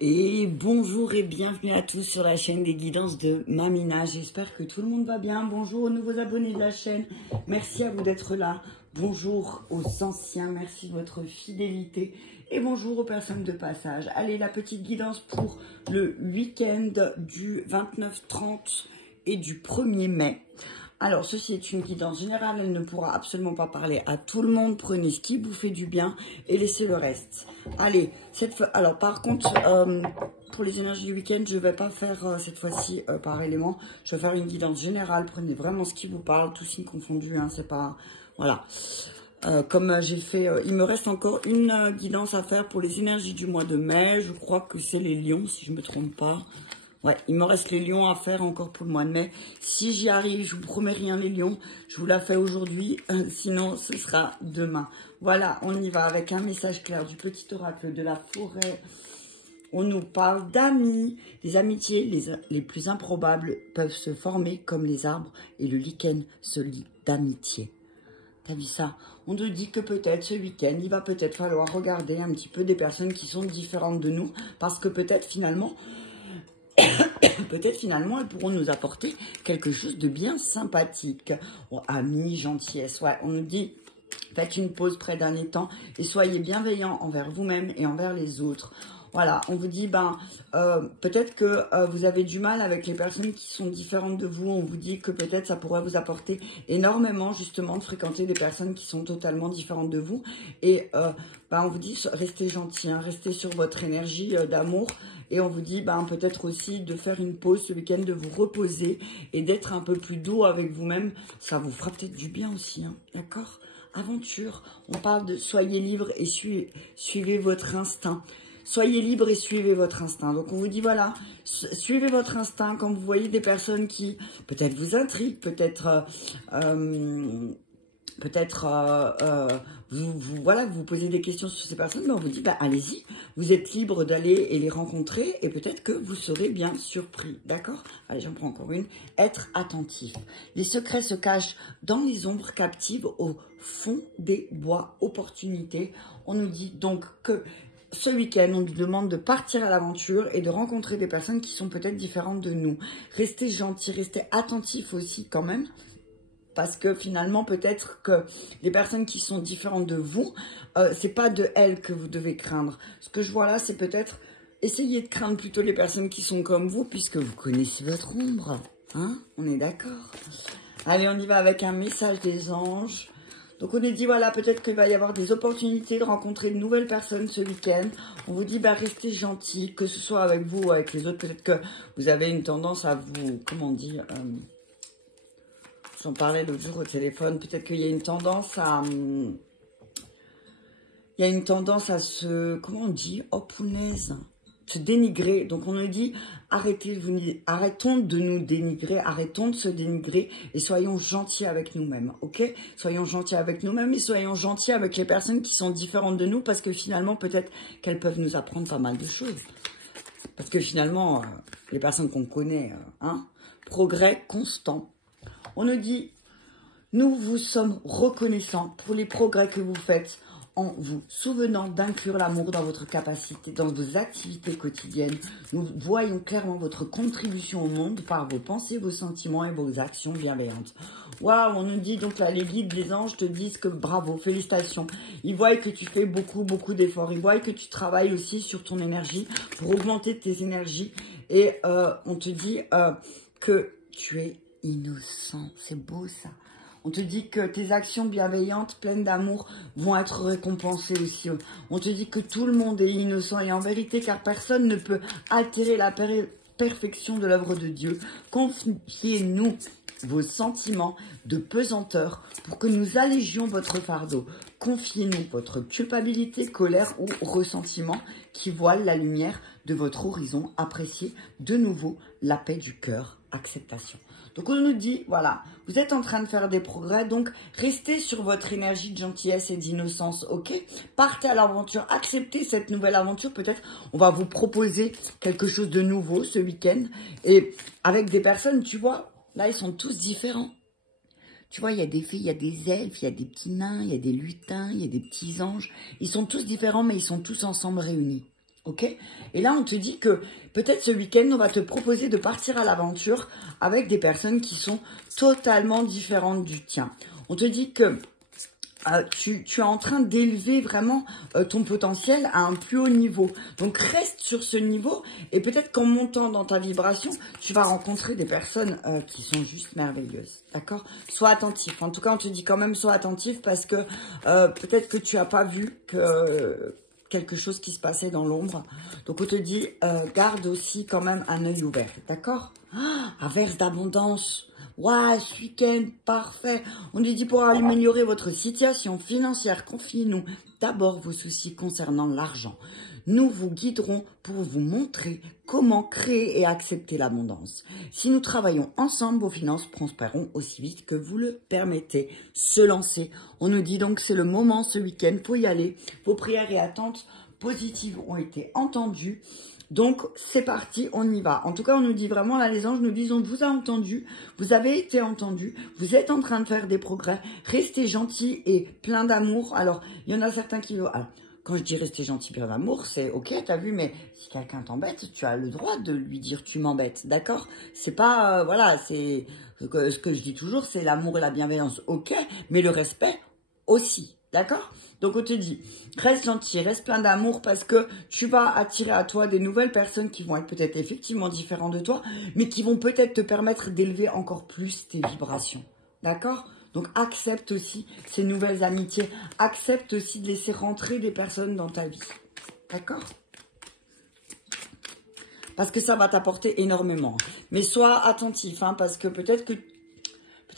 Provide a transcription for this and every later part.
Et bonjour et bienvenue à tous sur la chaîne des guidances de Mamina. J'espère que tout le monde va bien. Bonjour aux nouveaux abonnés de la chaîne. Merci à vous d'être là. Bonjour aux anciens. Merci de votre fidélité. Et bonjour aux personnes de passage. Allez, la petite guidance pour le week-end du 29-30 et du 1er mai. Alors, ceci est une guidance générale, elle ne pourra absolument pas parler à tout le monde. Prenez ce qui vous fait du bien et laissez le reste. Allez, cette fois, alors par contre, pour les énergies du week-end, je ne vais pas faire cette fois-ci par élément. Je vais faire une guidance générale. Prenez vraiment ce qui vous parle, tous signes confondus, hein, c'est pas... Voilà. Comme j'ai fait, il me reste encore une guidance à faire pour les énergies du mois de mai. Je crois que c'est les lions, si je ne me trompe pas. Ouais, il me reste les lions à faire encore pour le mois de mai. Si j'y arrive, je vous promets rien les lions, je vous la fais aujourd'hui, sinon ce sera demain. Voilà, on y va avec un message clair du petit oracle de la forêt. On nous parle d'amis. Les amitiés les plus improbables peuvent se former comme les arbres et le lichen se lie d'amitié. T'as vu ça? On nous dit que peut-être ce week-end, il va peut-être falloir regarder un petit peu des personnes qui sont différentes de nous, parce que peut-être finalement... Peut-être finalement, elles pourront nous apporter quelque chose de bien sympathique. Oh, amis, gentillesse, ouais, on nous dit, faites une pause près d'un étang et soyez bienveillants envers vous-même et envers les autres. Voilà, on vous dit, peut-être que vous avez du mal avec les personnes qui sont différentes de vous. On vous dit que peut-être ça pourrait vous apporter énormément, justement, de fréquenter des personnes qui sont totalement différentes de vous. Et on vous dit, restez gentils, hein, restez sur votre énergie d'amour. Et on vous dit peut-être aussi de faire une pause ce week-end, de vous reposer et d'être un peu plus doux avec vous-même. Ça vous fera peut-être du bien aussi, hein, d'accord? Aventure, on parle de soyez libre et suivez votre instinct. Soyez libre et suivez votre instinct. Donc, on vous dit, voilà, suivez votre instinct quand vous voyez des personnes qui, peut-être vous intriguent, peut-être... vous posez des questions sur ces personnes, mais on vous dit, allez-y, vous êtes libre d'aller et les rencontrer, et peut-être que vous serez bien surpris, d'accord? Allez, j'en prends encore une. Être attentif. Les secrets se cachent dans les ombres captives au fond des bois. Opportunité. On nous dit donc que ce week-end, on nous demande de partir à l'aventure et de rencontrer des personnes qui sont peut-être différentes de nous. Restez gentils, restez attentifs aussi quand même. Parce que finalement, peut-être que les personnes qui sont différentes de vous, c'est pas de elles que vous devez craindre. Ce que je vois là, c'est peut-être essayer de craindre plutôt les personnes qui sont comme vous, puisque vous connaissez votre ombre. Hein? On est d'accord? Allez, on y va avec un message des anges. Donc, on est dit, voilà, peut-être qu'il va y avoir des opportunités de rencontrer de nouvelles personnes ce week-end. On vous dit, restez gentils, que ce soit avec vous ou avec les autres. Peut-être que vous avez une tendance à vous, comment dire... J'en parlais l'autre jour au téléphone, peut-être qu'il y a une tendance à... comment on dit? Oh, punaise. Se dénigrer. Donc, on nous dit, arrêtons de nous dénigrer, arrêtons de se dénigrer et soyons gentils avec nous-mêmes, ok? Soyons gentils avec nous-mêmes et soyons gentils avec les personnes qui sont différentes de nous parce que finalement, peut-être qu'elles peuvent nous apprendre pas mal de choses. Parce que finalement, les personnes qu'on connaît, progrès constant. On nous dit, nous vous sommes reconnaissants pour les progrès que vous faites en vous souvenant d'inclure l'amour dans votre capacité, dans vos activités quotidiennes. Nous voyons clairement votre contribution au monde par vos pensées, vos sentiments et vos actions bienveillantes. Waouh, on nous dit donc là, les guides, les anges te disent que bravo, félicitations. Ils voient que tu fais beaucoup d'efforts. Ils voient que tu travailles aussi sur ton énergie pour augmenter tes énergies. Et on te dit que tu es innocent, c'est beau ça. On te dit que tes actions bienveillantes, pleines d'amour, vont être récompensées aussi. On te dit que tout le monde est innocent et en vérité, car personne ne peut altérer la perfection de l'œuvre de Dieu. Confiez-nous vos sentiments de pesanteur pour que nous allégions votre fardeau. Confiez-nous votre culpabilité, colère ou ressentiment qui voile la lumière de votre horizon. Appréciez de nouveau la paix du cœur. Acceptation. Donc on nous dit, voilà, vous êtes en train de faire des progrès, donc restez sur votre énergie de gentillesse et d'innocence, ok? Partez à l'aventure, acceptez cette nouvelle aventure, peut-être on va vous proposer quelque chose de nouveau ce week-end, et avec des personnes, tu vois, là ils sont tous différents. Tu vois, il y a des fées, il y a des elfes, il y a des petits nains, il y a des lutins, il y a des petits anges, ils sont tous différents, mais ils sont tous ensemble réunis, Ok? Et là, on te dit que peut-être ce week-end, on va te proposer de partir à l'aventure avec des personnes qui sont totalement différentes du tien. On te dit que tu es en train d'élever vraiment ton potentiel à un plus haut niveau. Donc, reste sur ce niveau et peut-être qu'en montant dans ta vibration, tu vas rencontrer des personnes qui sont juste merveilleuses. D'accord? Sois attentif. En tout cas, on te dit quand même, sois attentif parce que peut-être que tu n'as pas vu que... quelque chose qui se passait dans l'ombre. Donc, on te dit, garde aussi quand même un œil ouvert. D'accord? Averse d'abondance. Waouh, ce week-end, parfait. On nous dit pour améliorer votre situation financière, confiez-nous d'abord vos soucis concernant l'argent. Nous vous guiderons pour vous montrer comment créer et accepter l'abondance. Si nous travaillons ensemble, vos finances prospéreront aussi vite que vous le permettez. Se lancer. On nous dit donc que c'est le moment ce week-end, faut y aller. Vos prières et attentes positives ont été entendues. Donc, c'est parti, on y va. En tout cas, on nous dit vraiment, là, les anges nous disent, on vous a entendu, vous avez été entendu, vous êtes en train de faire des progrès, restez gentils et plein d'amour. Alors, il y en a certains qui... Alors, quand je dis rester gentil, plein d'amour, c'est ok, t'as vu, mais si quelqu'un t'embête, tu as le droit de lui dire tu m'embêtes, d'accord? C'est pas, voilà, c'est... Ce que je dis toujours, c'est l'amour et la bienveillance, ok, mais le respect aussi. D'accord? Donc, on te dit, reste gentil, reste plein d'amour parce que tu vas attirer à toi des nouvelles personnes qui vont être peut-être effectivement différentes de toi, mais qui vont peut-être te permettre d'élever encore plus tes vibrations. D'accord? Donc, accepte aussi ces nouvelles amitiés. Accepte aussi de laisser rentrer des personnes dans ta vie. D'accord? Parce que ça va t'apporter énormément. Mais sois attentif, hein, parce que peut-être que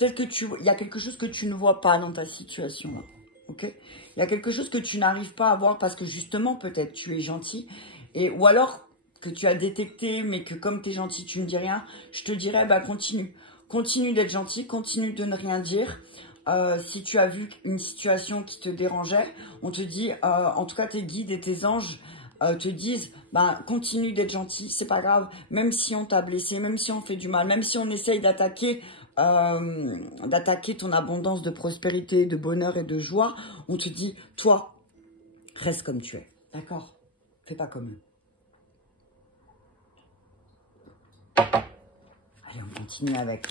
il y a quelque chose que tu ne vois pas dans ta situation là. Ok? Il y a quelque chose que tu n'arrives pas à voir parce que justement, peut-être tu es gentil. Ou alors que tu as détecté, mais que comme tu es gentil, tu ne dis rien. Je te dirais, bah continue. Continue d'être gentil, continue de ne rien dire. Si tu as vu une situation qui te dérangeait, on te dit, en tout cas tes guides et tes anges te disent, bah continue d'être gentil, c'est pas grave. Même si on t'a blessé, même si on fait du mal, même si on essaye d'attaquer ton abondance de prospérité, de bonheur et de joie, on te dit, toi, reste comme tu es. D'accord? Fais pas comme eux. Allez, on continue avec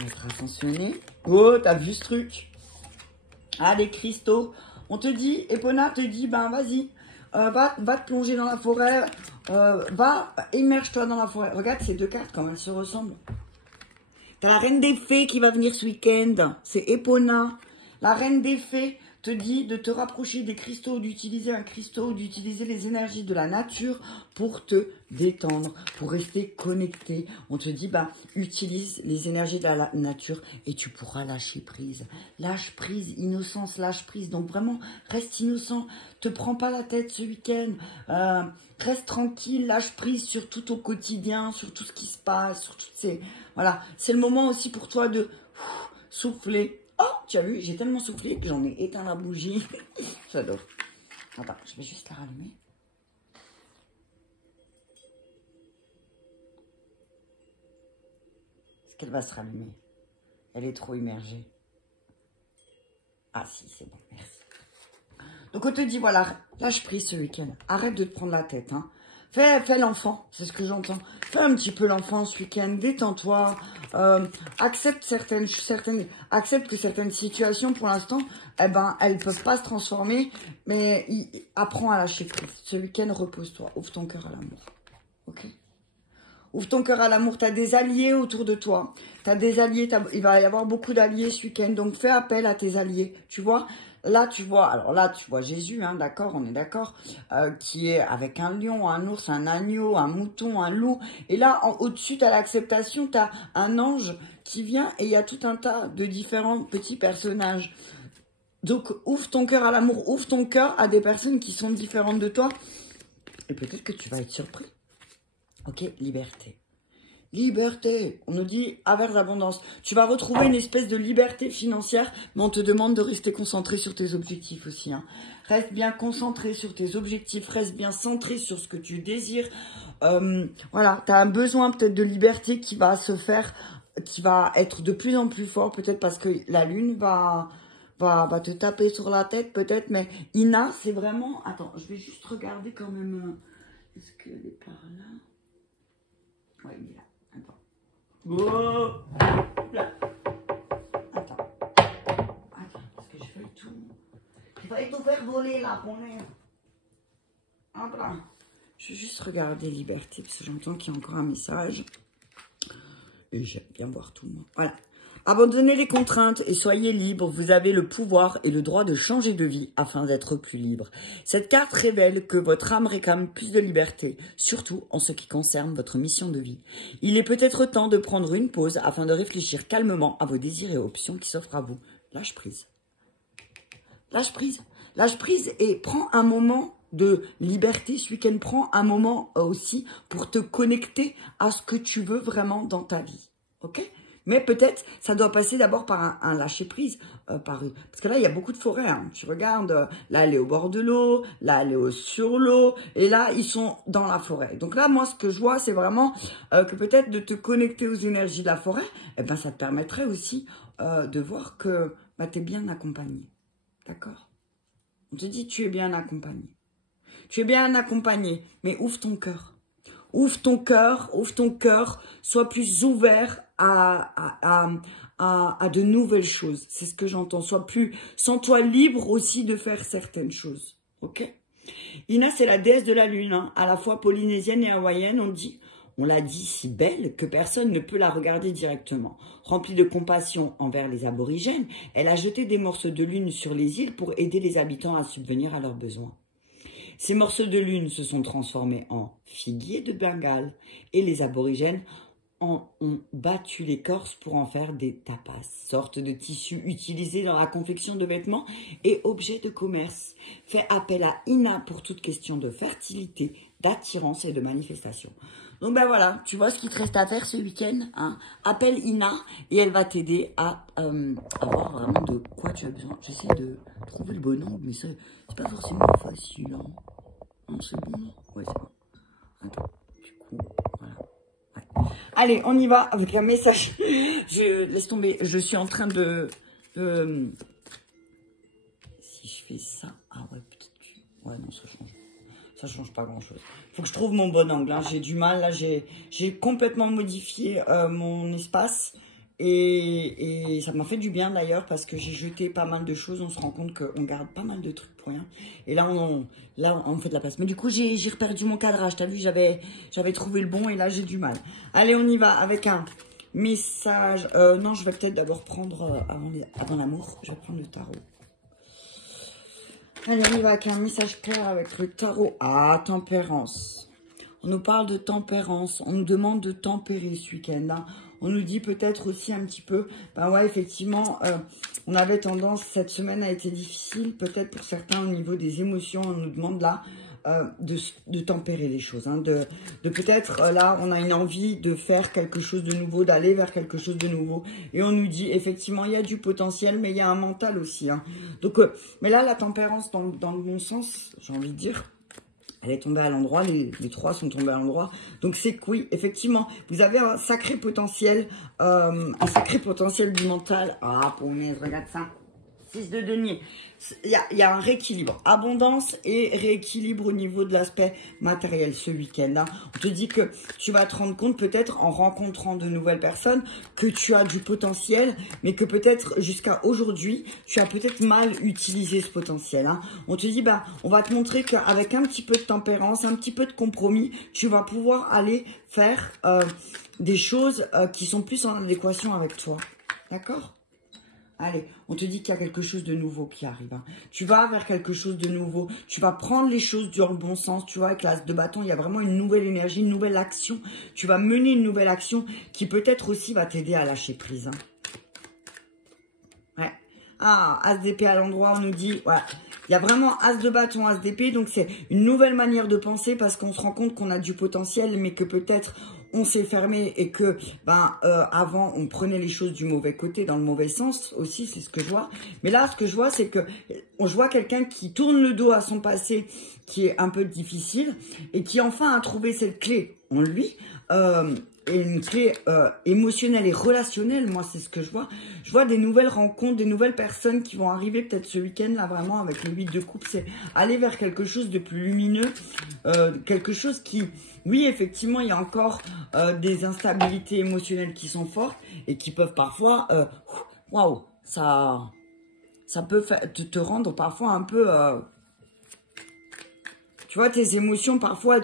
notre ascensionné. Oh, t'as vu ce truc? Ah, les cristaux. On te dit, Epona te dit, ben vas-y, va te plonger dans la forêt, va, immerge-toi dans la forêt. Regarde ces deux cartes, comme elles se ressemblent. T'as la reine des fées qui va venir ce week-end. C'est Epona. La reine des fées te dit de te rapprocher des cristaux, d'utiliser un cristaux, d'utiliser les énergies de la nature pour te détendre, pour rester connecté. On te dit, bah, utilise les énergies de la nature et tu pourras lâcher prise. Lâche prise, innocence, lâche prise. Donc vraiment, reste innocent. Te prends pas la tête ce week-end. Reste tranquille, lâche prise sur tout ton quotidien, sur tout ce qui se passe, sur toutes ces... Voilà, c'est le moment aussi pour toi de souffler. Oh, tu as vu, j'ai tellement soufflé que j'en ai éteint la bougie. J'adore. Attends, je vais juste la rallumer. Est-ce qu'elle va se rallumer? Elle est trop immergée. Ah si, c'est bon, merci. Donc on te dit, voilà, lâche prise ce week-end. Arrête de te prendre la tête, hein. Fais l'enfant, c'est ce que j'entends. Fais un petit peu l'enfant ce week-end, détends-toi. Accepte accepte que certaines situations, pour l'instant, eh ben, elles peuvent pas se transformer, mais apprends à lâcher prise. Ce week-end, repose-toi, ouvre ton cœur à l'amour. Ok? Ouvre ton cœur à l'amour, tu as des alliés autour de toi. Tu as des alliés, il va y avoir beaucoup d'alliés ce week-end, donc fais appel à tes alliés, tu vois. Là, tu vois Jésus, hein, d'accord, on est d'accord, qui est avec un lion, un ours, un agneau, un mouton, un loup. Et là, au-dessus, tu as l'acceptation, tu as un ange qui vient et il y a tout un tas de différents petits personnages. Donc, ouvre ton cœur à l'amour, ouvre ton cœur à des personnes qui sont différentes de toi. Et peut-être que tu vas être surpris. Ok, liberté. Liberté, on nous dit averse l'abondance. Tu vas retrouver une espèce de liberté financière, mais on te demande de rester concentré sur tes objectifs aussi. Hein. Reste bien concentré sur tes objectifs, reste bien centré sur ce que tu désires. Voilà, tu as un besoin peut-être de liberté qui va se faire, qui va être de plus en plus fort, peut-être parce que la lune va va te taper sur la tête peut-être, mais Ina, c'est vraiment... Attends, je vais juste regarder quand même. Est-ce qu'elle est par là? Ouais, il est là. Attends. Oh là. Attends. Attends, parce que j'ai failli tout faire voler là, pour l'air. Hop là. Je vais juste regarder Liberté, parce que j'entends qu'il y a encore un message. Et j'aime bien voir tout, moi. Voilà. Abandonnez les contraintes et soyez libres. Vous avez le pouvoir et le droit de changer de vie afin d'être plus libre. Cette carte révèle que votre âme réclame plus de liberté, surtout en ce qui concerne votre mission de vie. Il est peut-être temps de prendre une pause afin de réfléchir calmement à vos désirs et options qui s'offrent à vous. Lâche prise. Lâche prise. Lâche prise et prends un moment de liberté ce week-end. Prends un moment aussi pour te connecter à ce que tu veux vraiment dans ta vie. Ok ? Mais peut-être, ça doit passer d'abord par un lâcher-prise. Parce que là, il y a beaucoup de forêts. Hein. Tu regardes, là, elle est au bord de l'eau. Là, elle est sur l'eau. Et là, ils sont dans la forêt. Donc là, moi, ce que je vois, c'est vraiment que peut-être de te connecter aux énergies de la forêt, eh ben, ça te permettrait aussi de voir que tu es bien accompagné. D'accord? On te dit, tu es bien accompagné. Tu es bien accompagné, mais ouvre ton cœur. Ouvre ton cœur, sois plus ouvert à de nouvelles choses. C'est ce que j'entends. Sens-toi libre aussi de faire certaines choses. Ok? Ina, c'est la déesse de la lune, hein, à la fois polynésienne et hawaïenne. On l'a dit si belle que personne ne peut la regarder directement. Remplie de compassion envers les aborigènes, elle a jeté des morceaux de lune sur les îles pour aider les habitants à subvenir à leurs besoins. Ces morceaux de lune se sont transformés en figuiers de Bengale et les aborigènes ont battu l'écorce pour en faire des tapas, sorte de tissu utilisé dans la confection de vêtements et objets de commerce. Fais appel à Ina pour toute question de fertilité, d'attirance et de manifestation. Donc ben voilà, tu vois ce qu'il te reste à faire ce week-end, hein. Appelle Ina et elle va t'aider à avoir vraiment de quoi tu as besoin. J'essaie de trouver le bon nom, mais c'est pas forcément facile. Hein. Non, c'est bon, non? Ouais, c'est bon. Attends, du coup, voilà. Ouais. Allez, on y va avec un message. Laisse tomber, je suis en train de... Si je fais ça... Ah ouais, peut-être... Ouais, non, ça change pas grand-chose. Faut que je trouve mon bon angle. Hein. J'ai du mal, là, j'ai complètement modifié mon espace. Et ça m'a fait du bien d'ailleurs parce que j'ai jeté pas mal de choses. On se rend compte qu'on garde pas mal de trucs pour rien. Et là, on fait de la place. Mais du coup, j'ai reperdu mon cadrage. T'as vu, j'avais trouvé le bon et là, j'ai du mal. Allez, on y va avec un message. Non, je vais peut-être d'abord prendre, avant l'amour, je vais prendre le tarot. Allez, on y va avec un message clair avec le tarot. Ah, tempérance. On nous parle de tempérance. On nous demande de tempérer ce week-end. Hein. On nous dit peut-être aussi un petit peu, ben ouais, effectivement, on avait tendance, cette semaine a été difficile, peut-être pour certains au niveau des émotions, on nous demande là de tempérer les choses. Hein, de peut-être, là, on a une envie de faire quelque chose de nouveau, d'aller vers quelque chose de nouveau. Et on nous dit, effectivement, il y a du potentiel, mais il y a un mental aussi. Hein. Donc, mais là, la tempérance dans le bon sens, j'ai envie de dire, elle est tombée à l'endroit, les trois sont tombés à l'endroit. Donc c'est que oui, effectivement, vous avez un sacré potentiel du mental. Ah, punaise, regarde ça. 6 de denier. Il y a un rééquilibre. Abondance et rééquilibre au niveau de l'aspect matériel ce week-end. Hein. On te dit que tu vas te rendre compte peut-être en rencontrant de nouvelles personnes que tu as du potentiel, mais que peut-être jusqu'à aujourd'hui, tu as peut-être mal utilisé ce potentiel. Hein. On te dit, bah, on va te montrer qu'avec un petit peu de tempérance, un petit peu de compromis, tu vas pouvoir aller faire des choses qui sont plus en adéquation avec toi. D'accord ? Allez, on te dit qu'il y a quelque chose de nouveau qui arrive. Hein. Tu vas vers quelque chose de nouveau. Tu vas prendre les choses dans le bon sens. Tu vois, avec l'as de bâton, il y a vraiment une nouvelle énergie, une nouvelle action. Tu vas mener une nouvelle action qui peut-être aussi va t'aider à lâcher prise. Hein. Ouais. Ah, as d'épée à l'endroit, on nous dit... Voilà. Il y a vraiment as de bâton, as d'épée. Donc, c'est une nouvelle manière de penser parce qu'on se rend compte qu'on a du potentiel, mais que peut-être... on s'est fermé et que avant on prenait les choses du mauvais côté, dans le mauvais sens aussi, c'est ce que je vois. Mais là, ce que je vois, c'est que je vois quelqu'un qui tourne le dos à son passé, qui est un peu difficile et qui enfin a trouvé cette clé en lui. Et une clé émotionnelle et relationnelle, moi c'est ce que je vois. Je vois des nouvelles rencontres, des nouvelles personnes qui vont arriver peut-être ce week-end là vraiment avec le 8 de coupe. C'est aller vers quelque chose de plus lumineux, quelque chose qui, oui effectivement il y a encore des instabilités émotionnelles qui sont fortes et qui peuvent parfois, waouh, ça peut te rendre parfois un peu... tu vois, tes émotions, parfois,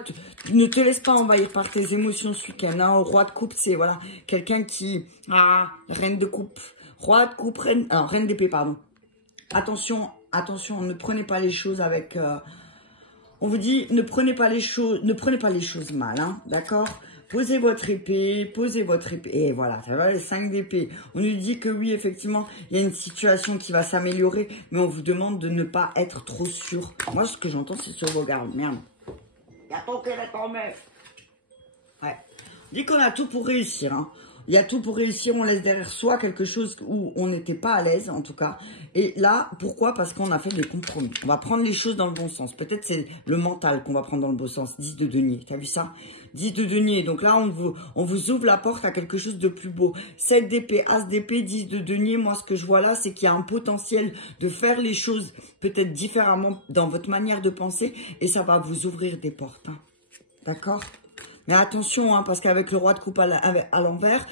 ne te laisse pas envahir par tes émotions ce week-end. Hein. Au roi de coupe, c'est voilà, quelqu'un qui... Ah, reine de coupe. Roi de coupe, reine... Alors, reine d'épée, pardon. Attention, attention, ne prenez pas les choses avec... on vous dit, ne prenez pas les choses mal, hein, d'accord? Posez votre épée, et voilà, ça va, les 5 d'épée. On nous dit que oui, effectivement, il y a une situation qui va s'améliorer, mais on vous demande de ne pas être trop sûr. Moi, ce que j'entends, c'est sur vos gardes, merde. Il y a ton qu'elle est en mer. Ouais. On dit qu'on a tout pour réussir, hein. Il y a tout pour réussir, on laisse derrière soi quelque chose où on n'était pas à l'aise, en tout cas. Et là, pourquoi? Parce qu'on a fait des compromis. On va prendre les choses dans le bon sens. Peut-être c'est le mental qu'on va prendre dans le bon sens. 10 de denier, t'as vu ça? 10 de denier. Donc là, on vous ouvre la porte à quelque chose de plus beau. 7 d'épée, As d'épée, 10 de denier. Moi, ce que je vois là, c'est qu'il y a un potentiel de faire les choses peut-être différemment dans votre manière de penser. Et ça va vous ouvrir des portes. Hein. D'accord? Mais attention, hein, parce qu'avec le roi de coupe à l'envers,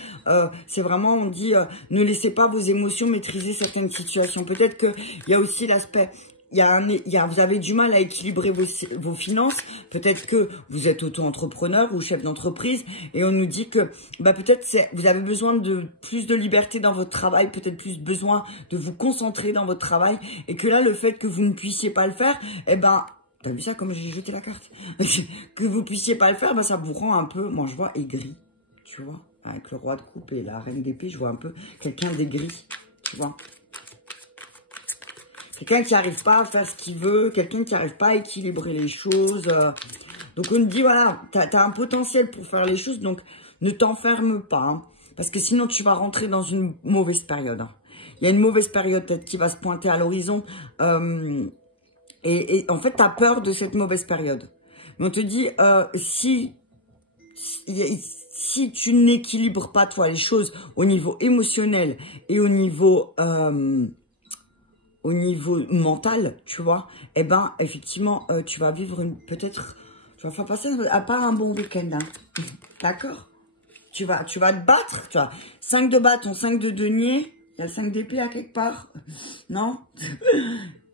c'est vraiment, on dit, ne laissez pas vos émotions maîtriser certaines situations. Peut-être qu'il y a aussi l'aspect, vous avez du mal à équilibrer vos finances. Peut-être que vous êtes auto-entrepreneur ou chef d'entreprise et on nous dit que peut-être vous avez besoin de plus de liberté dans votre travail, peut-être plus besoin de vous concentrer dans votre travail et que là, le fait que vous ne puissiez pas le faire, t'as vu ça comme j'ai jeté la carte? Que vous puissiez pas le faire, ça vous rend un peu, moi je vois aigri, tu vois. Avec le roi de coupe et la reine d'épée, je vois un peu quelqu'un d'aigri, tu vois. Quelqu'un qui n'arrive pas à faire ce qu'il veut, quelqu'un qui n'arrive pas à équilibrer les choses. Donc on nous dit, voilà, t'as un potentiel pour faire les choses, donc ne t'enferme pas. Hein, parce que sinon tu vas rentrer dans une mauvaise période. Hein. Il y a une mauvaise période peut-être qui va se pointer à l'horizon. Et en fait, tu as peur de cette mauvaise période. Mais on te dit, si tu n'équilibres pas, toi, les choses au niveau émotionnel et au niveau mental, tu vois, effectivement, tu vas vivre peut-être, tu vas faire passer à part un bon week-end. Hein. D'accord? Tu vas te battre, tu vois. 5 de bâton, 5 de denier. Il y a le 5 d'épée à quelque part. Non?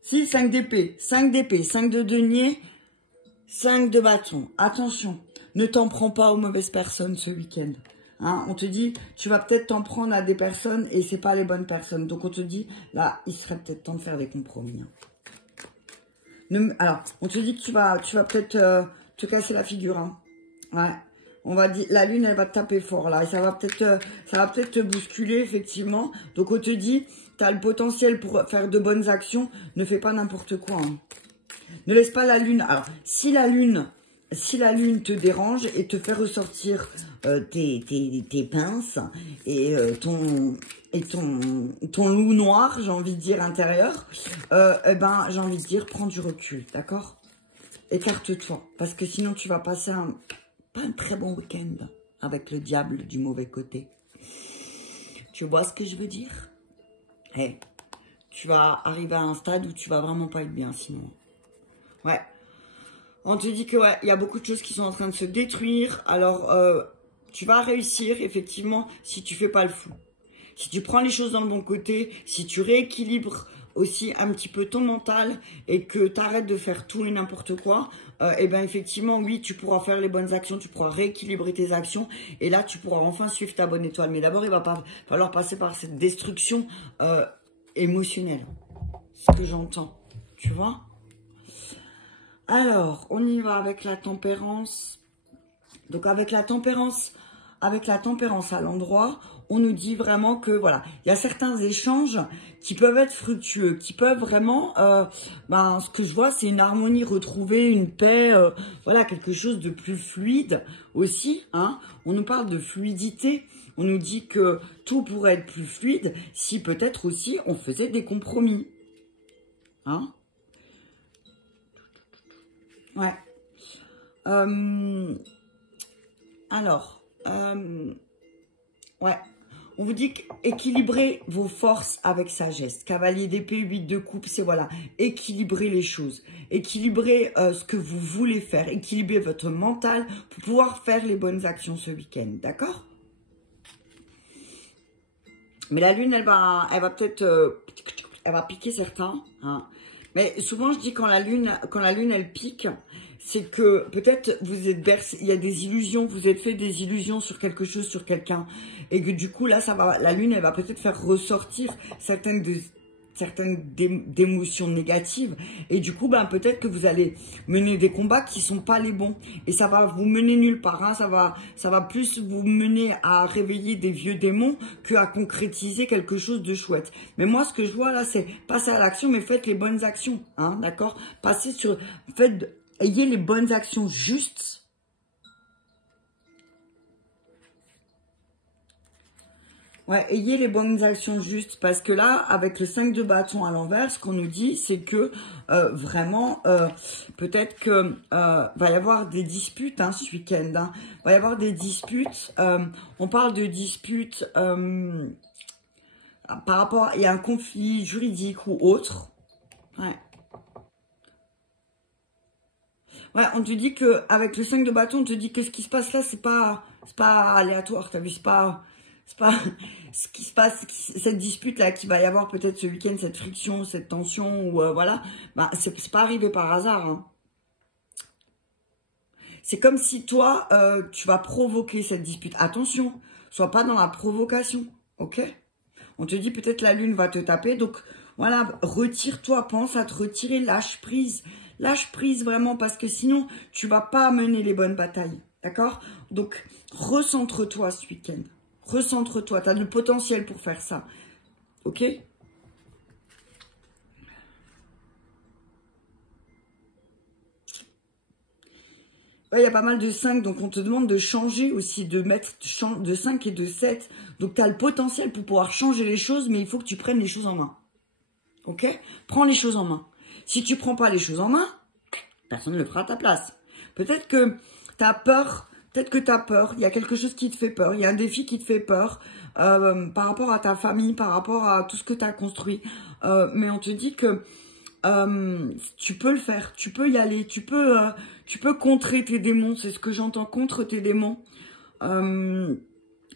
Si, 5 d'épée, 5 d'épée, 5 de denier, 5 de bâton. Attention, ne t'en prends pas aux mauvaises personnes ce week-end. Hein, on te dit, tu vas peut-être t'en prendre à des personnes et c'est pas les bonnes personnes. Donc on te dit, là, il serait peut-être temps de faire des compromis. Hein. Alors, on te dit que tu vas peut-être te casser la figure. Hein. Ouais. On va dire, la lune, elle va te taper fort là. Et ça va peut-être te bousculer, effectivement. Donc on te dit, tu as le potentiel pour faire de bonnes actions. Ne fais pas n'importe quoi. Hein. Ne laisse pas la lune. Alors, si la lune te dérange et te fait ressortir tes pinces et ton loup noir, j'ai envie de dire, intérieur, j'ai envie de dire, prends du recul, d'accord? Écarte-toi. Parce que sinon, tu vas passer pas un très bon week-end avec le diable du mauvais côté. Tu vois ce que je veux dire? Hey, tu vas arriver à un stade où tu vas vraiment pas être bien sinon. Ouais. On te dit que ouais, il y a beaucoup de choses qui sont en train de se détruire. Alors, tu vas réussir effectivement si tu fais pas le fou. Si tu prends les choses dans le bon côté, si tu rééquilibres aussi un petit peu ton mental et que tu arrêtes de faire tout et n'importe quoi, effectivement, oui, tu pourras faire les bonnes actions, tu pourras rééquilibrer tes actions et là, tu pourras enfin suivre ta bonne étoile. Mais d'abord, il va pas falloir passer par cette destruction émotionnelle. Ce que j'entends, tu vois? Alors, on y va avec la tempérance. Donc, avec la tempérance, avec la tempérance à l'endroit, on nous dit vraiment que voilà, il y a certains échanges qui peuvent être fructueux, qui peuvent vraiment, ce que je vois, c'est une harmonie retrouvée, une paix, voilà, quelque chose de plus fluide aussi. Hein. On nous parle de fluidité, on nous dit que tout pourrait être plus fluide si peut-être aussi on faisait des compromis. Hein. Ouais. Alors, ouais. On vous dit équilibrer vos forces avec sagesse. Cavalier d'épée, 8 de coupe, c'est voilà, équilibrer les choses. Équilibrer ce que vous voulez faire. Équilibrer votre mental pour pouvoir faire les bonnes actions ce week-end. D'accord? Mais la lune, elle va peut-être, elle va piquer certains. Hein. Mais souvent, je dis quand la lune, elle pique, c'est que peut-être vous êtes bercé, il y a des illusions, vous êtes fait des illusions sur quelque chose, sur quelqu'un, et que du coup là, la lune, elle va peut-être faire ressortir certaines d'émotions négatives, et du coup, peut-être que vous allez mener des combats qui sont pas les bons, et ça va vous mener nulle part. Hein, ça va plus vous mener à réveiller des vieux démons que à concrétiser quelque chose de chouette. Mais moi, ce que je vois là, c'est passer à l'action, mais faites les bonnes actions, hein, d'accord? Passez sur, ayez les bonnes actions justes. Ouais, ayez les bonnes actions justes. Parce que là, avec le 5 de bâton à l'envers, ce qu'on nous dit, c'est que vraiment, peut-être que va y avoir des disputes hein, ce week-end. Hein. Va y avoir des disputes. On parle de disputes par rapport à un conflit juridique ou autre. Ouais. Ouais, on te dit que avec le 5 de bâton, on te dit que ce qui se passe là, c'est pas aléatoire, t'as vu, c'est pas ce qui se passe, cette dispute là qui va y avoir peut-être ce week-end, cette friction, cette tension, ou voilà, c'est pas arrivé par hasard. Hein. C'est comme si toi, tu vas provoquer cette dispute. Attention, sois pas dans la provocation, ok? On te dit peut-être la lune va te taper, donc voilà, retire-toi, pense à te retirer, lâche prise. Lâche prise vraiment parce que sinon, tu vas pas mener les bonnes batailles. D'accord? Donc, recentre-toi ce week-end. Recentre-toi. Tu as le potentiel pour faire ça. Ok? Il y a pas mal de 5, donc on te demande de changer aussi, de mettre de 5 et de 7. Donc, tu as le potentiel pour pouvoir changer les choses, mais il faut que tu prennes les choses en main. Ok? Prends les choses en main. Si tu prends pas les choses en main, personne ne le fera à ta place. Peut-être que tu as peur, il y a quelque chose qui te fait peur, il y a un défi qui te fait peur par rapport à ta famille, par rapport à tout ce que tu as construit. Mais on te dit que tu peux le faire, tu peux y aller, tu peux contrer tes démons, c'est ce que j'entends, contre tes démons.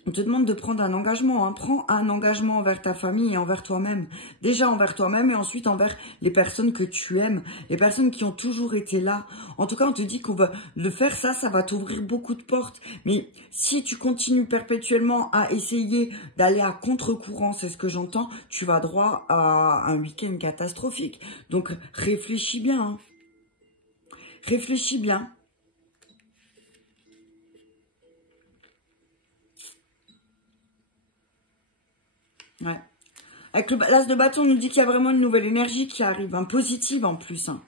On te demande de prendre un engagement. Hein. Prends un engagement envers ta famille et envers toi-même. Déjà envers toi-même et ensuite envers les personnes que tu aimes. Les personnes qui ont toujours été là. En tout cas, on te dit qu'on va le faire. Ça va t'ouvrir beaucoup de portes. Mais si tu continues perpétuellement à essayer d'aller à contre-courant, c'est ce que j'entends, tu vas droit à un week-end catastrophique. Donc, réfléchis bien. Hein. Réfléchis bien. Ouais. Avec l'as de bâton, on nous dit qu'il y a vraiment une nouvelle énergie qui arrive, hein, positive en plus. Hein.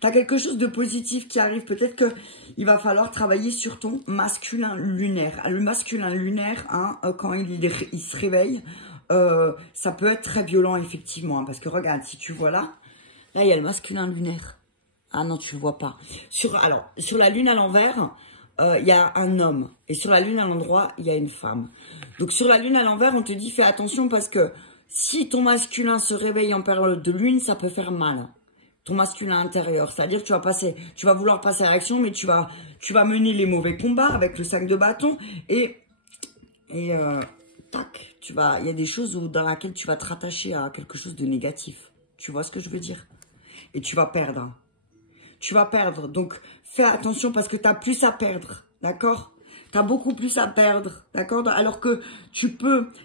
Tu as quelque chose de positif qui arrive. Peut-être qu'il va falloir travailler sur ton masculin lunaire. Le masculin lunaire, hein, quand il se réveille, ça peut être très violent, effectivement. Hein, parce que regarde, si tu vois là, il y a le masculin lunaire. Ah non, tu le vois pas. Sur la lune à l'envers, il y a un homme. Et sur la lune à l'endroit, il y a une femme. Donc, sur la lune à l'envers, on te dit, fais attention parce que si ton masculin se réveille en période de lune, ça peut faire mal. Ton masculin intérieur. C'est-à-dire que tu vas vouloir passer à l'action, mais tu vas mener les mauvais combats avec le 5 de bâton. Et tac, il y a des choses dans lesquelles tu vas te rattacher à quelque chose de négatif. Tu vois ce que je veux dire? Et tu vas perdre. Hein. Tu vas perdre. Donc, fais attention parce que tu as plus à perdre. D'accord? Tu as beaucoup plus à perdre. D'accord? Alors que il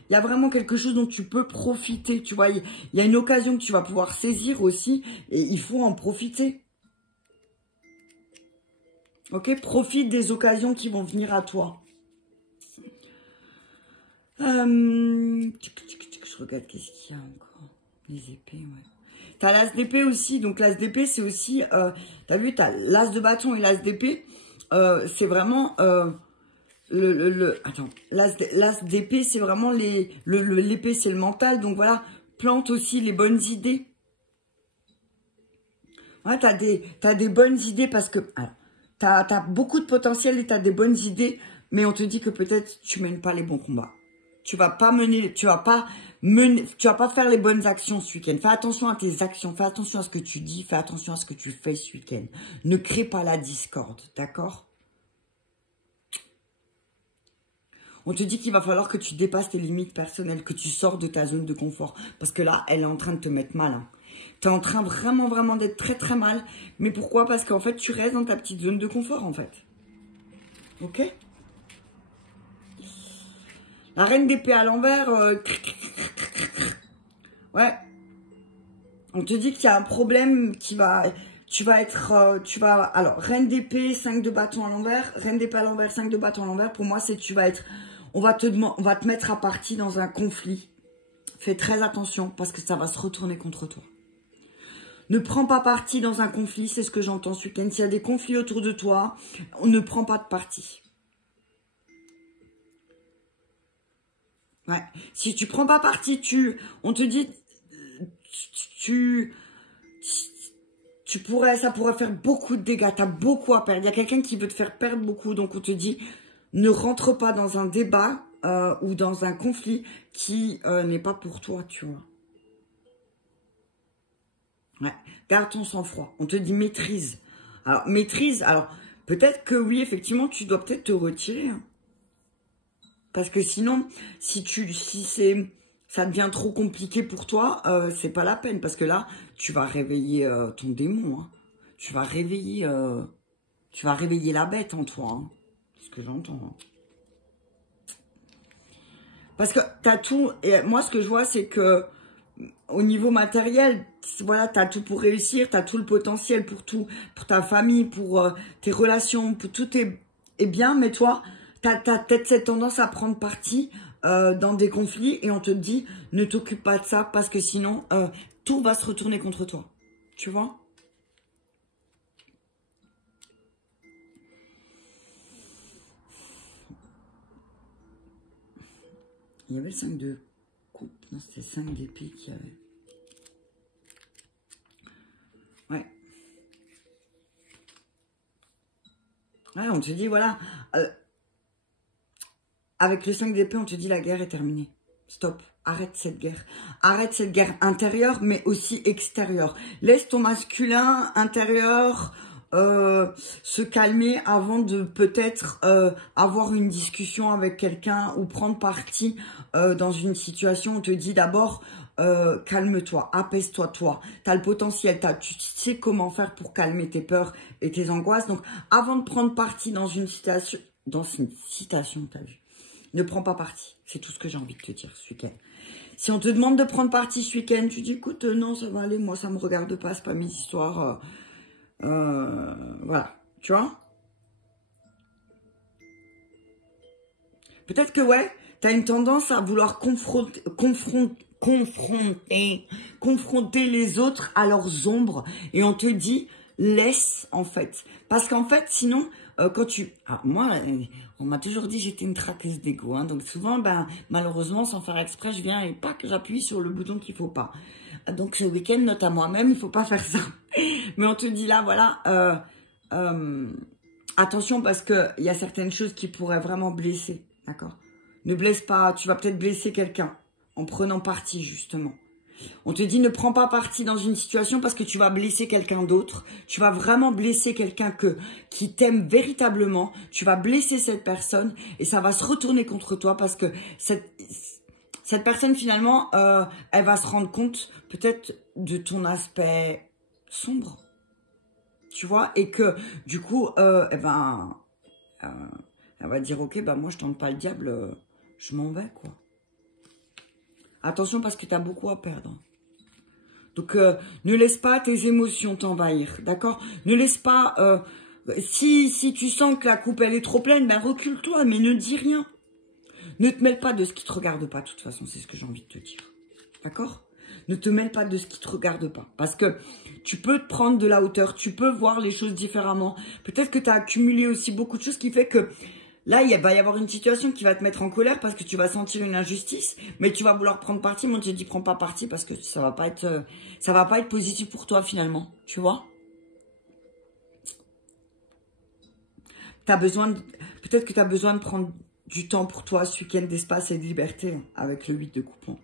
y a vraiment quelque chose dont tu peux profiter. Tu vois, il y a une occasion que tu vas pouvoir saisir aussi. Et il faut en profiter. Ok? Profite des occasions qui vont venir à toi. Je regarde qu'est-ce qu'il y a encore. Les épées, ouais. T'as l'as d'épée aussi. Donc l'as d'épée, c'est aussi... t'as vu, t'as l'as de bâton et l'as d'épée. C'est vraiment... Attends. L'as d'épée, c'est vraiment l'épée, c'est le mental. Donc voilà, plante aussi les bonnes idées. Ouais, t'as des bonnes idées parce que... T'as beaucoup de potentiel et t'as des bonnes idées. Mais on te dit que peut-être tu mènes pas les bons combats. Tu vas pas faire les bonnes actions ce week-end. Fais attention à tes actions, fais attention à ce que tu dis, fais attention à ce que tu fais ce week-end. Ne crée pas la discorde, d'accord? On te dit qu'il va falloir que tu dépasses tes limites personnelles, que tu sors de ta zone de confort. Parce que là, elle est en train de te mettre mal. Hein. Tu es en train vraiment d'être très très mal. Mais pourquoi? Parce qu'en fait, tu restes dans ta petite zone de confort en fait. Ok? La reine d'épée à l'envers, ouais. On te dit qu'il y a un problème qui va... Alors, reine d'épée, 5 de bâton à l'envers. Reine d'épée à l'envers, 5 de bâton à l'envers. Pour moi, c'est tu vas être... On va te mettre à partie dans un conflit. Fais très attention parce que ça va se retourner contre toi. Ne prends pas parti dans un conflit, c'est ce que j'entends ce week-end. S'il y a des conflits autour de toi, on ne prend pas de parti. Ouais. Si tu prends pas parti, on te dit, ça pourrait faire beaucoup de dégâts. T'as beaucoup à perdre. Il y a quelqu'un qui veut te faire perdre beaucoup. Donc, on te dit, ne rentre pas dans un débat ou dans un conflit qui n'est pas pour toi, tu vois. Ouais. Garde ton sang-froid. On te dit maîtrise. Alors, maîtrise. Alors, peut-être que oui, effectivement, tu dois peut-être te retirer. Hein. Parce que sinon, si ça devient trop compliqué pour toi, c'est pas la peine. Parce que là, tu vas réveiller ton démon. Hein. Tu vas réveiller la bête en toi. Hein. C'est ce que j'entends. Hein. Parce que t'as tout. Et moi, ce que je vois, c'est que au niveau matériel, voilà, t'as tout pour réussir. T'as tout le potentiel pour tout. Pour ta famille, pour tes relations. Pour tout est bien. Mais toi... T'as peut-être cette tendance à prendre parti dans des conflits et on te dit ne t'occupe pas de ça parce que sinon tout va se retourner contre toi. Tu vois? Il y avait le 5 de coupe. Non, c'était 5 d'épée qu'il y avait. Ouais. Ouais, on te dit voilà. Avec le 5 d'épée, on te dit la guerre est terminée. Stop. Arrête cette guerre. Arrête cette guerre intérieure, mais aussi extérieure. Laisse ton masculin intérieur se calmer avant de peut-être avoir une discussion avec quelqu'un ou prendre parti dans une situation. On te dit d'abord, calme-toi, apaise-toi, toi. Tu as le potentiel, tu sais comment faire pour calmer tes peurs et tes angoisses. Donc, avant de prendre parti dans une citation, t'as vu. Ne prends pas parti. C'est tout ce que j'ai envie de te dire ce week-end. Si on te demande de prendre parti ce week-end, tu dis, écoute, non, ça va aller, moi, ça me regarde pas, c'est pas mes histoires. Voilà, tu vois. Peut-être que, ouais, tu as une tendance à vouloir confronter les autres à leurs ombres. Et on te dit, laisse, en fait. Parce qu'en fait, sinon... quand tu... Ah, moi, on m'a toujours dit que j'étais une traqueuse d'ego. Hein, donc souvent, malheureusement, sans faire exprès, je viens et pas que j'appuie sur le bouton qu'il faut pas. Donc ce week-end, note à moi-même, il faut pas faire ça. Mais on te dit là, voilà, attention parce qu'il y a certaines choses qui pourraient vraiment blesser. D'accord? Ne blesse pas, tu vas peut-être blesser quelqu'un en prenant parti, justement. On te dit ne prends pas parti dans une situation parce que tu vas blesser quelqu'un d'autre. Tu vas vraiment blesser quelqu'un qui t'aime véritablement. Tu vas blesser cette personne et ça va se retourner contre toi parce que cette personne finalement, elle va se rendre compte peut-être de ton aspect sombre. Tu vois, et que du coup, elle va dire ok, moi je tente pas le diable, je m'en vais quoi. Attention parce que tu as beaucoup à perdre. Donc, ne laisse pas tes émotions t'envahir, d'accord? Ne laisse pas... si tu sens que la coupe, elle est trop pleine, recule-toi, mais ne dis rien. Ne te mêle pas de ce qui te regarde pas, de toute façon, c'est ce que j'ai envie de te dire. D'accord? Ne te mêle pas de ce qui te regarde pas. Parce que tu peux te prendre de la hauteur, tu peux voir les choses différemment. Peut-être que tu as accumulé aussi beaucoup de choses qui fait que là, il va y avoir une situation qui va te mettre en colère parce que tu vas sentir une injustice, mais tu vas vouloir prendre parti. Moi, je te dis, prends pas parti parce que ça va pas être positif pour toi finalement. Tu vois? Peut-être que tu as besoin de prendre du temps pour toi ce week-end d'espace et de liberté avec le 8 de coupon.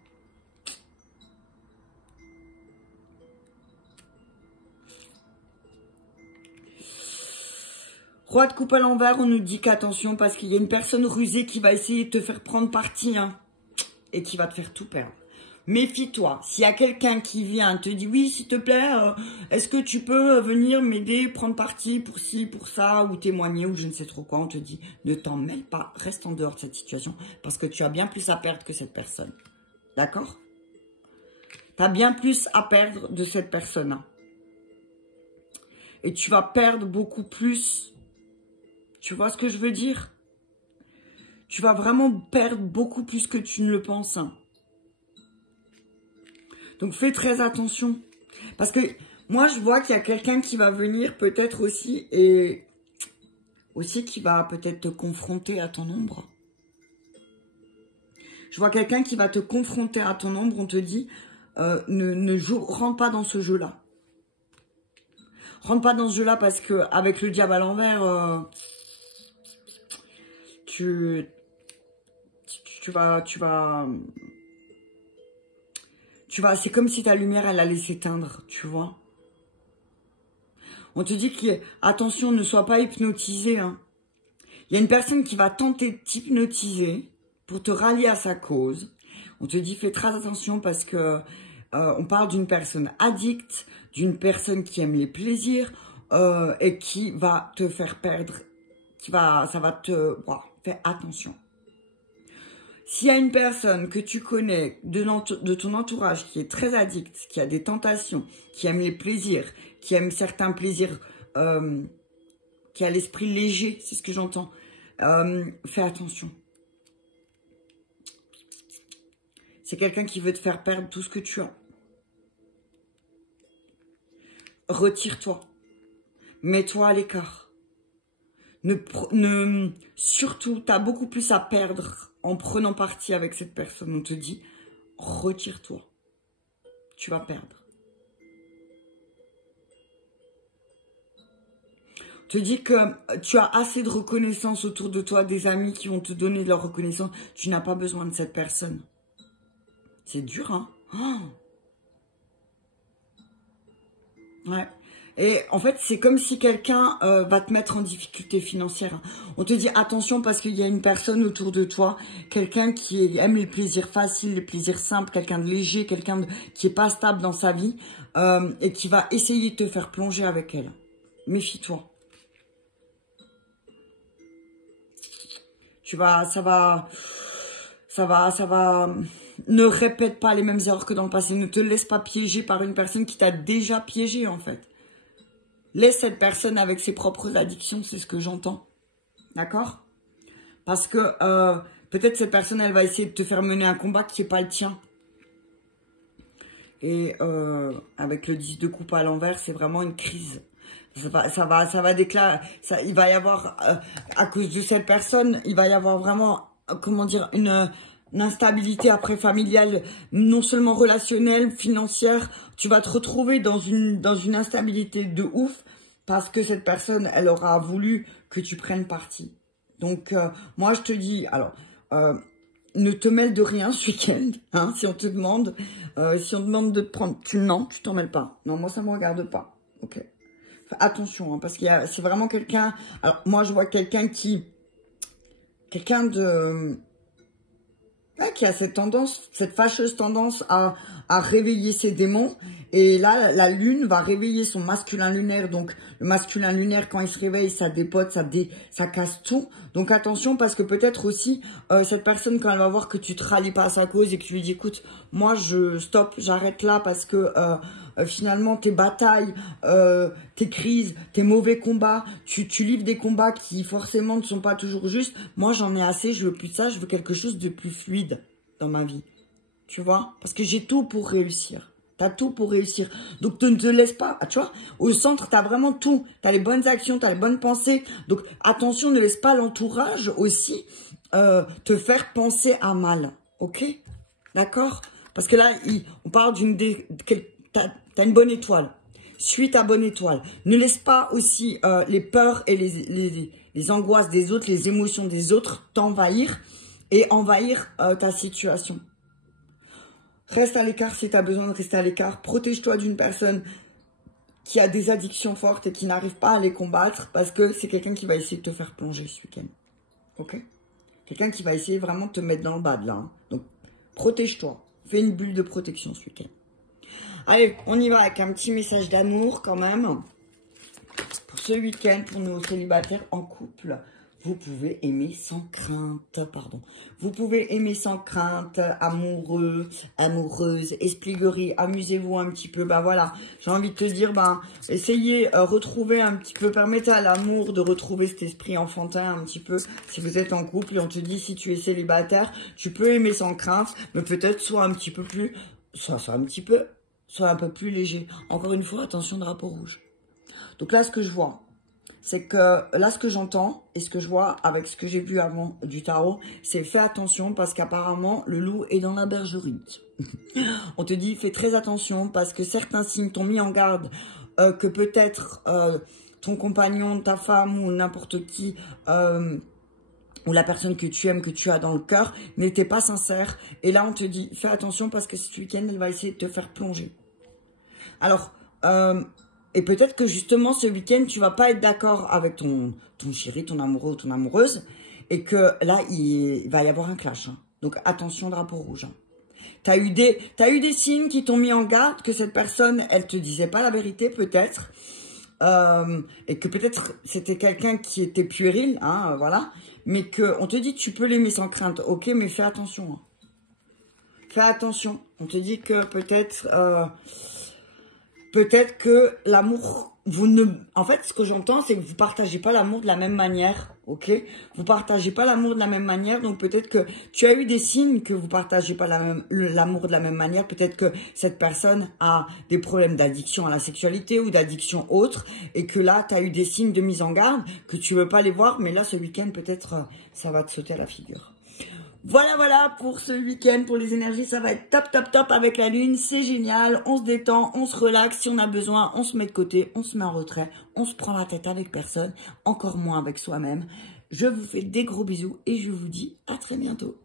Roi de coupe à l'envers, on nous dit qu'attention parce qu'il y a une personne rusée qui va essayer de te faire prendre parti et qui va te faire tout perdre. Méfie-toi. S'il y a quelqu'un qui vient, te dit oui, s'il te plaît, est-ce que tu peux venir m'aider, prendre parti pour ci, pour ça, ou témoigner, ou je ne sais trop quoi, on te dit ne t'en mêle pas, reste en dehors de cette situation parce que tu as bien plus à perdre que cette personne. D'accord? Tu as bien plus à perdre de cette personne. Et tu vas perdre beaucoup plus. Tu vois ce que je veux dire? Tu vas vraiment perdre beaucoup plus que tu ne le penses. Donc, fais très attention. Parce que moi, je vois qu'il y a quelqu'un qui va venir peut-être aussi et aussi qui va peut-être te confronter à ton ombre. Je vois quelqu'un qui va te confronter à ton ombre. On te dit, rentre pas dans ce jeu-là. Rentre pas dans ce jeu-là parce que avec le diable à l'envers, tu vas, c'est comme si ta lumière, elle allait s'éteindre, tu vois. On te dit attention, ne sois pas hypnotisé. Hein. Il y a une personne qui va tenter de t'hypnotiser pour te rallier à sa cause. On te dit, fais très attention parce que on parle d'une personne addicte, d'une personne qui aime les plaisirs et qui va te faire perdre, fais attention. S'il y a une personne que tu connais de ton entourage qui est très addict, qui a des tentations, qui aime les plaisirs, qui aime certains plaisirs, qui a l'esprit léger, c'est ce que j'entends, fais attention. C'est quelqu'un qui veut te faire perdre tout ce que tu as. Retire-toi. Mets-toi à l'écart. Surtout, tu as beaucoup plus à perdre en prenant parti avec cette personne. On te dit, retire-toi. Tu vas perdre. On te dit que tu as assez de reconnaissance autour de toi, des amis qui vont te donner de leur reconnaissance. Tu n'as pas besoin de cette personne. C'est dur, hein? Oh. Ouais. Et en fait, c'est comme si quelqu'un va te mettre en difficulté financière. On te dit attention parce qu'il y a une personne autour de toi, quelqu'un qui aime les plaisirs faciles, les plaisirs simples, quelqu'un de léger, quelqu'un qui n'est pas stable dans sa vie et qui va essayer de te faire plonger avec elle. Méfie-toi. Ça va. Ne répète pas les mêmes erreurs que dans le passé. Ne te laisse pas piéger par une personne qui t'a déjà piégé en fait. Laisse cette personne avec ses propres addictions, c'est ce que j'entends. D'accord? Parce que peut-être cette personne, elle va essayer de te faire mener un combat qui n'est pas le tien. Et avec le 10 de coupe à l'envers, c'est vraiment une crise. Ça va déclarer. Il va y avoir, à cause de cette personne, il va y avoir vraiment, comment dire, une instabilité après familiale, non seulement relationnelle, financière. Tu vas te retrouver dans une instabilité de ouf parce que cette personne, elle aura voulu que tu prennes parti. Donc, moi, je te dis, alors, ne te mêle de rien ce week-end, hein, si on te demande, de prendre, non, tu t'en mêles pas. Non, moi, ça me regarde pas. Ok. Attention, hein, parce c'est vraiment quelqu'un, alors, moi, je vois quelqu'un qui a cette fâcheuse tendance à réveiller ses démons. Et là, la lune va réveiller son masculin lunaire. Donc, le masculin lunaire, quand il se réveille, ça dépote, ça casse tout. Donc, attention, parce que peut-être aussi, cette personne, quand elle va voir que tu te rallies pas à sa cause et que tu lui dis, écoute, moi, j'arrête là parce que finalement tes batailles, tes crises, tes mauvais combats, tu livres des combats qui forcément ne sont pas toujours justes. Moi j'en ai assez, je veux plus de ça, je veux quelque chose de plus fluide dans ma vie. Tu vois? Parce que j'ai tout pour réussir. T'as tout pour réussir. Donc, ne te laisse pas, tu vois, au centre, t'as vraiment tout. T'as les bonnes actions, t'as les bonnes pensées. Donc, attention, ne laisse pas l'entourage aussi te faire penser à mal. Ok? D'accord? Parce que là, on parle t'as une bonne étoile. Suis ta bonne étoile. Ne laisse pas aussi les peurs et les angoisses des autres, les émotions des autres t'envahir et envahir ta situation. Reste à l'écart si tu as besoin de rester à l'écart. Protège-toi d'une personne qui a des addictions fortes et qui n'arrive pas à les combattre parce que c'est quelqu'un qui va essayer de te faire plonger ce week-end. Ok? Quelqu'un qui va essayer vraiment de te mettre dans le bas de là. Hein. Donc, protège-toi. Fais une bulle de protection ce week-end. Allez, on y va avec un petit message d'amour quand même. Pour ce week-end, pour nos célibataires en couple. Vous pouvez aimer sans crainte, pardon. Vous pouvez aimer sans crainte, amoureux, amoureuse, espliguerie, amusez-vous un petit peu. Ben voilà, j'ai envie de te dire, essayez, retrouver un petit peu, permettez à l'amour de retrouver cet esprit enfantin un petit peu. Si vous êtes en couple et on te dit, si tu es célibataire, tu peux aimer sans crainte, mais peut-être soit un petit peu plus, soit un peu plus léger. Encore une fois, attention, drapeau rouge. Donc là, ce que je vois, c'est que là, ce que j'entends et ce que je vois avec ce que j'ai vu avant du tarot, c'est fais attention parce qu'apparemment, le loup est dans la bergerie. On te dit, fais très attention parce que certains signes t'ont mis en garde que peut-être ton compagnon, ta femme ou n'importe qui, ou la personne que tu aimes, que tu as dans le cœur, n'était pas sincère. Et là, on te dit, fais attention parce que ce week-end, elle va essayer de te faire plonger. Alors, et peut-être que justement, ce week-end, tu vas pas être d'accord avec ton chéri, ton amoureux ou ton amoureuse. Et que là, il va y avoir un clash. Hein. Donc, attention, drapeau rouge. Hein. T'as eu des signes qui t'ont mis en garde que cette personne, elle te disait pas la vérité, peut-être. Et que peut-être c'était quelqu'un qui était puéril, hein, voilà. Mais qu'on te dit, tu peux l'aimer sans crainte. Ok, mais fais attention. Hein. Fais attention. On te dit que peut-être... Peut-être que l'amour, en fait, ce que j'entends, c'est que vous partagez pas l'amour de la même manière, ok? Vous partagez pas l'amour de la même manière, donc peut-être que tu as eu des signes que vous partagez pas l'amour de la même manière. Peut-être que cette personne a des problèmes d'addiction à la sexualité ou d'addiction autre, et que là, tu as eu des signes de mise en garde que tu veux pas les voir, mais là, ce week-end, peut-être, ça va te sauter à la figure. Voilà pour ce week-end, pour les énergies, ça va être top avec la lune, c'est génial, on se détend, on se relaxe, si on a besoin, on se met de côté, on se met en retrait, on se prend la tête avec personne, encore moins avec soi-même. Je vous fais des gros bisous et je vous dis à très bientôt.